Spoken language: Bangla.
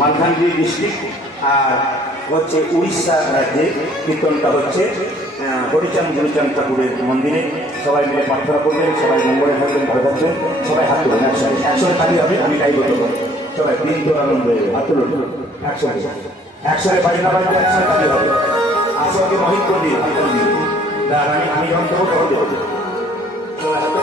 মালকানগিরি ডিস্ট্রিক্ট, আর হচ্ছে উড়িষ্যা রাজ্যে কীর্তনটা হচ্ছে হরিচাঁদ গুরুচাঁদ ঠাকুরের মন্দিরে। সবাই মিলে প্রার্থনা করবেন, সবাই মঙ্গলে থাকবেন, ভালো থাকবেন, সবাই হাত তুলুন একসঙ্গে, একসঙ্গে খালি হবে, আমি তাই বলতে পারি। সবাই দিন তো আনন্দ হয়ে যাবে, হাত তুলুন একসঙ্গে, একসঙ্গে বাড়ি না বাড়ি একসঙ্গে খালি হবে। আসলে মহিত করে দিন, আমি যখন দেবো তখন দেবো। সবাই হাত